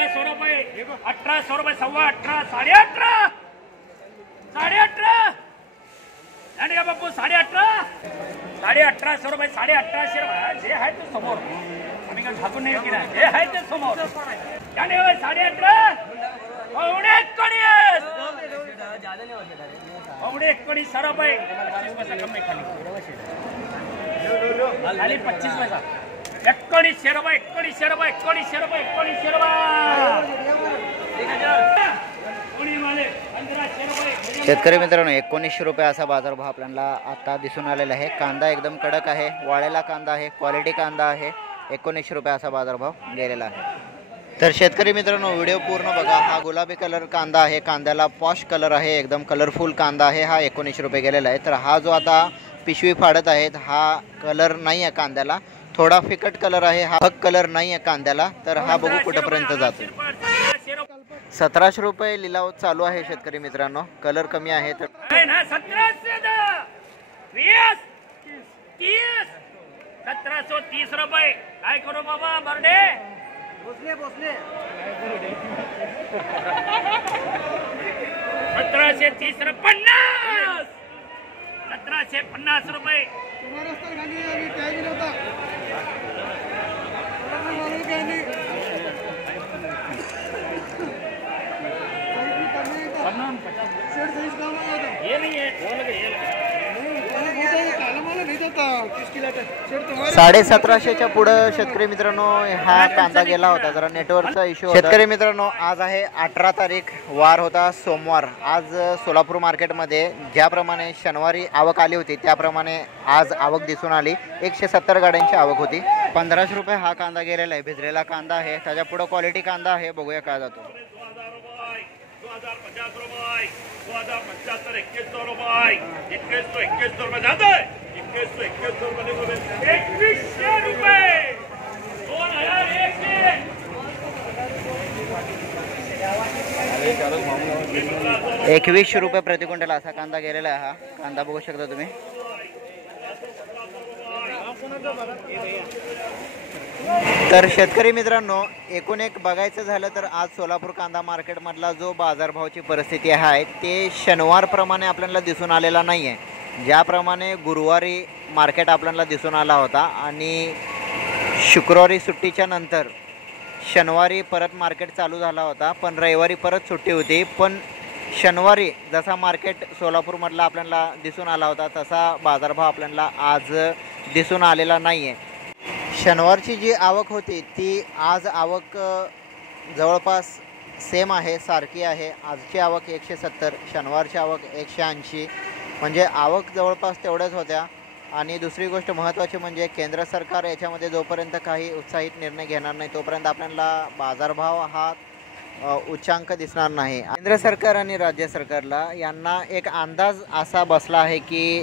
1800 रुपये 1800 रुपये 18.5 18.5 आणि का बापू 18.5 18.5 रुपये 18.5 जे आहे ते समोर आम्ही काय झाकून नाही केला जे आहे ते समोर आणि 18.5 पावणे 19 पावणे 19 रुपये 25 पैसा कमी खाली खाली 25 पैसा 1900 रुपये 1900 रुपये 1900 रुपये 1900 रुपये शेतकरी मित्रांनो 1900 रुपये असा बाजारभाव आपल्याला आता दिसून आलेला आहे। कांदा एकदम कडक आहे, वाळलेला कांदा आहे, क्वालिटी कांदा आहे। 1900 रुपये असा बाजारभाव गेलेला आहे। तर शेतकरी मित्रांनो व्हिडिओ पूर्ण बघा। हा गुलाबी कलर कांदा आहे, कांद्याला पॉश कलर आहे, एकदम कलरफुल कांदा आहे। हा 1900 रुपये गेलेला आहे। तर हा जो आता पिशवी फाडत आहेत हा कलर नाही आहे कांद्याला, थोडा फिकट कलर आहे, हा फक कलर नाही आहे कांद्याला। तर हा बघू कुठेपर्यंत जातो। 1700 रुपये लिलाव चालू आहे शेतकरी मित्रांनो, कलर कमी आहे। तर 1730 रुपये काय करू बाबा बर्डे भोसले 1730 50 1750 रुपये 1750 पुढे शेतकरी मित्रांनो हा कांदा गेला होता। जरा नेटवर्कचा इश्यू शेतकरी मित्रांनो आज आहे 18 तारीख, वार होता सोमवार। आज सोलापूर मार्केटमध्ये ज्याप्रमाणे शनिवारी आवक आली होती त्याप्रमाणे आज आवक दिसून आली। 170 गाड्यांची आवक होती। 1500 रुपये हा कांदा गेलेला आहे, भिजलेला कांदा आहे। त्याच्या पुढे क्वालिटी कांदा आहे, बघूया काय जातो। 2050 रुपये 2075 2100 रुपये 2100 रुपये जात आहे 2100 रुपये 2100 रुपये 2100 रुपये प्रति क्विंटल असा कांदा गेलेला आहे। हा कांदा बघू शकता तुम्ही। तर शेतकरी मित्रांनो एकूण एक बघायचं झालं तर आज सोलापूर कांदा मार्केटमधला जो बाजारभावाची परिस्थिती आहे ते शनिवारप्रमाणे आपल्याला दिसून आलेला नाही आहे। ज्याप्रमाणे गुरुवारी मार्केट आपल्याला दिसून आला होता आणि शुक्रवारी सुट्टीच्या नंतर शनिवारी परत मार्केट चालू झाला होता, पण रविवारी परत सुट्टी होती। पण शनिवारी जसा मार्केट सोलापूरमधला आपल्याला दिसून आला होता तसा बाजारभाव आपल्याला आज दिसून आलेला नाही आहे। शनिवारची जी आवक होती ती आज आवक जवळपास सेम आहे, सारखी आहे। आजची आवक 170, शनिवारची आवक 180, म्हणजे आवक जवळपास तेवढ्याच होत्या। आणि दुसरी गोष्ट महत्त्वाची म्हणजे केंद्र सरकार याच्यामध्ये जोपर्यंत काही उत्साहित निर्णय घेणार नाही तोपर्यंत आपल्याला बाजारभाव हा उच्चांक दिसणार नाही। केंद्र सरकार आणि राज्य सरकारला यांना एक अंदाज असा बसला आहे की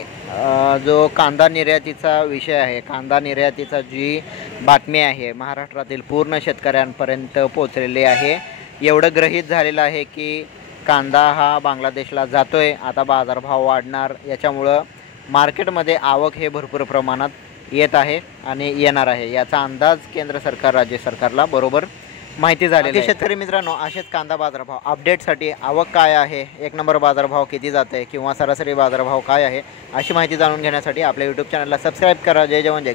जो कांदा निर्यातीचा विषय आहे, कांदा निर्यातीचा जी बातमी आहे महाराष्ट्रातील पूर्ण शेतकऱ्यांपर्यंत पोहोचलेली आहे। एवढं गृहीत झालेलं आहे की कांदा हा बांगलादेशला जातोय, आता बाजारभाव वाढणार, याच्यामुळं मार्केटमध्ये आवक हे भरपूर प्रमाणात येत आहे आणि येणार आहे याचा अंदाज केंद्र सरकार राज्य सरकारला बरोबर माहिती झालेली आहे। शेतकरी मित्रांनो असेच कांदा बाजारभाव अपडेटसाठी आवक काय आहे, एक नंबर बाजारभाव किती जाते किंवा सरासरी बाजारभाव काय आहे अशी माहिती जाणून घेण्यासाठी आपल्या यूट्यूब चॅनलला सबस्क्राईब करा। जय जवान जय